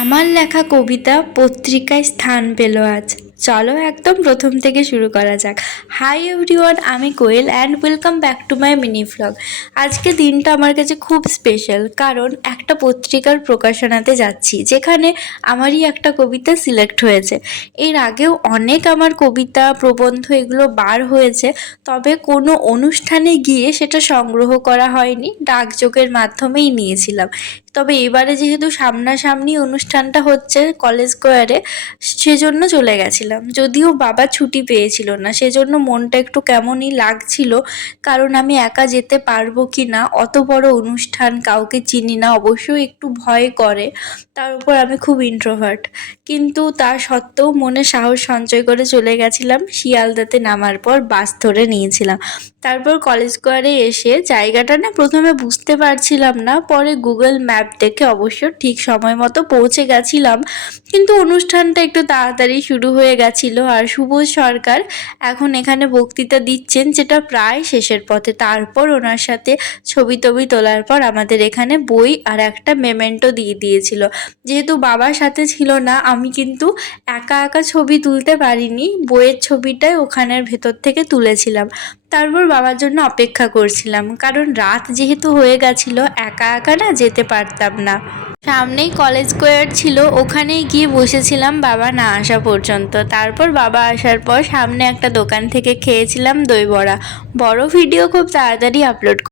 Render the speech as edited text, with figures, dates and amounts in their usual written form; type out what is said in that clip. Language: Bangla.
আমার লেখা কবিতা পত্রিকায় স্থান পেল আজ। চলো একদম প্রথম থেকে শুরু করা যাক। হাই এভরিওয়ান, আমি Koel and welcome back to my mini vlog. আজকে দিনটা আমার কাছে খুব স্পেশাল, কারণ একটা পত্রিকার প্রকাশনাতে যাচ্ছি যেখানে আমারই একটা কবিতা সিলেক্ট হয়েছে। এর আগেও অনেক আমার কবিতা প্রবন্ধ এগুলো বার হয়েছে, তবে কোনো অনুষ্ঠানে গিয়ে সেটা সংগ্রহ করা হয়নি, ডাকযোগের মাধ্যমেই নিয়েছিলাম। তবে এবারে যেহেতু সামনাসামনি অনুষ্ঠানটা হচ্ছে কলেজ স্কোয়ারে, সেজন্য চলে গেছিলাম। যদিও বাবা ছুটি পেয়েছিল না, সেজন্য মনটা একটু কেমনই লাগছিল, কারণ আমি একা যেতে পারবো কি না, অত বড় অনুষ্ঠান, কাউকে চিনি না, অবশ্যই একটু ভয় করে। তার উপর আমি খুব ইন্ট্রোভার্ট, কিন্তু তা সত্ত্বেও মনে সাহস সঞ্চয় করে চলে গেছিলাম। শিয়ালদাতে নামার পর বাস ধরে নিয়েছিলাম। তারপর কলেজ স্কোয়ারে এসে জায়গাটা না প্রথমে বুঝতে পারছিলাম না, পরে গুগল ম্যাপ দেখে অবশ্য ঠিক সময় মতো পৌঁছে গেছিলাম। কিন্তু অনুষ্ঠানটা একটু তাড়াতাড়ি শুরু হয়ে গেছিলো, আর সুবোধ সরকার এখন এখানে বক্তৃতা দিচ্ছেন, যেটা প্রায় শেষের পথে। তারপর ওনার সাথে ছবি টবি তোলার পর আমাদের এখানে বই আর একটা মেমেন্টো দিয়ে দিয়েছিল। যেহেতু বাবার সাথে ছিল না, আমি কিন্তু একা একা ছবি তুলতে পারিনি, বইয়ের ছবিটাই ওখানের ভেতর থেকে তুলেছিলাম। তারপর বাবার জন্য অপেক্ষা করছিলাম, কারণ রাত যেহেতু হয়ে গেছিল, একা একা না যেতে পারতাম না। সামনেই কলেজ স্কোয়ার ছিল, ওখানেই গিয়ে বসেছিলাম বাবা না আসা পর্যন্ত। তারপর বাবা আসার পর সামনে একটা দোকান থেকে খেয়েছিলাম দই বড়া। বড় ভিডিও খুব তাড়াতাড়ি আপলোড